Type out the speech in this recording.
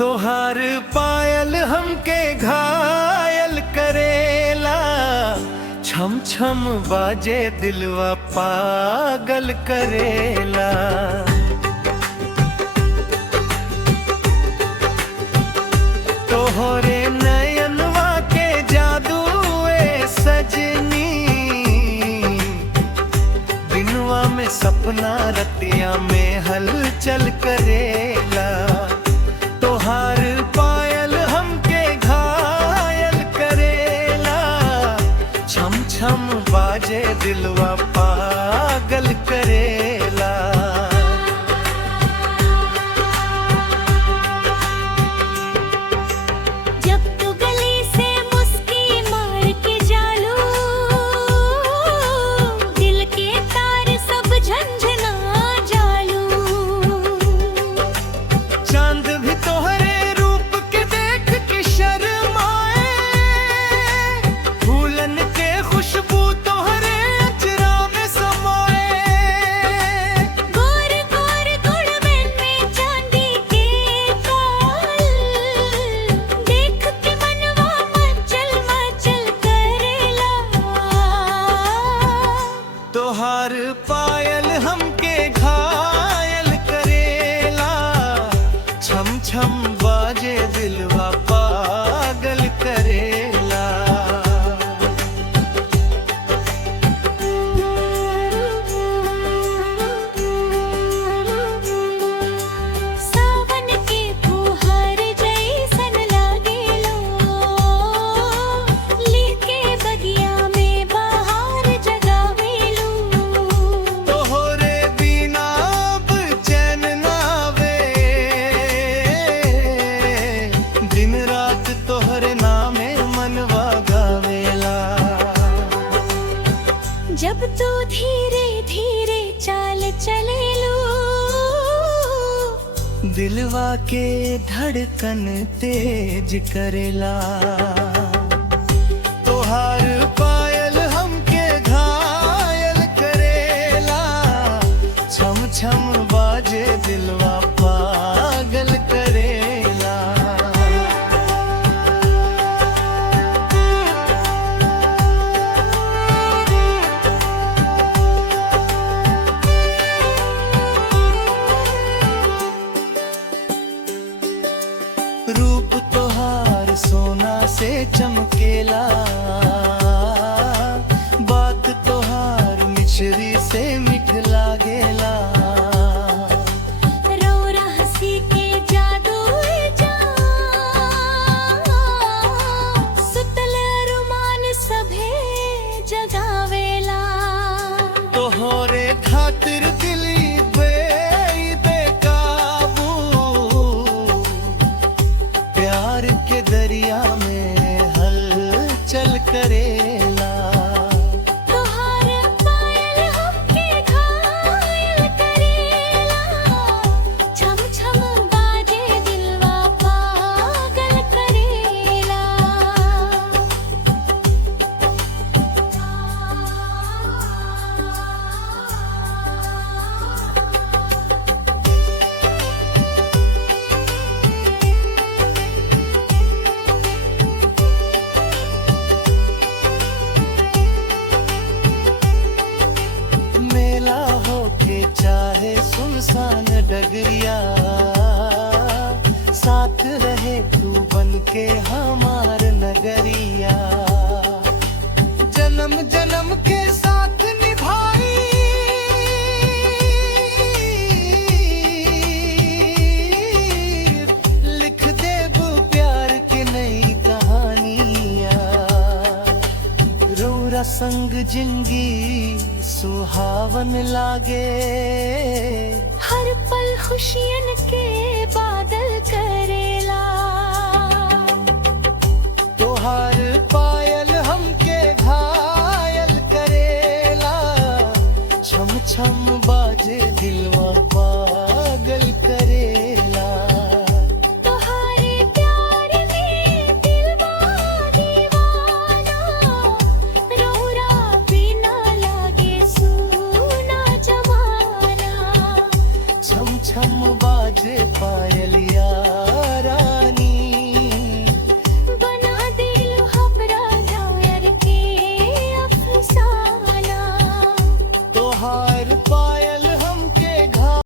तोहार पायल हमके घायल करेला, छम छम बाजे दिलवा पागल करेला। तोहरे नयनवा के जादू सजनी, दिनवा में सपना रतिया में हलचल करेला। तोहार पायल हमके घायल करेला, छम छम बाजे दिलवा पागल करेला। जब तू गली से मुस्की मार के जालू, दिल के तार सब झंझना जालू। चांद भी तोहरे रूप के देख के शर्माए, फूलन के खुशबू तोहरे अचरा में समाए। गोर गोर गुड़वन में चांदी के काल, देख के मनवा मचल मचल करेला। तोहार पायल हमके घायल करेला, छम छम बाजे दिलवा पागल करेला। सावन के फुहार जैसन लागेलो, लेके बगिया में बहार जगावेलो। तोहरे बिना अब चैन नावे, दिन रात तोहरे नामे मनवा गावेला। जब तू धीरे धीरे चाल चलेलो, दिलवा के धड़कन तेज करेला। तोहार पायल हमके घायल करेला, छम छम बाजे दिलवा पागल करेला। रूप तोहार सोना से चमकेला, बात तोहार मिश्री से मीठ लागेला। रौरा हंसी के जादू सुतल रुमान सभे जगावेला। तोहरे खातिर दिली बेकाबू, प्यार के दरिया में हलचल करेला। तोहार पायल हमके घायल करेला, छम छम बाजे दिलवा पागल करेला। मेला होके चाहे सुनसान डगरिया, साथ रहे तू बन के हमार नगरिया। जन्म जन्म के साथ निभाई, लिख देबू प्यार की नई कहानियाँ। रौरा संग जिंदगी सुहावन लागे, हर पल खुशियन के बादल करेला। तोहार पायल हमके घायल करेला, छम छम बाजे दिलवा पागल करेला। तोहारे प्यार में दिलवा दीवाना, रौरा बिना लागे सूना जमाना। छम छम बाजे पायलिया रानी।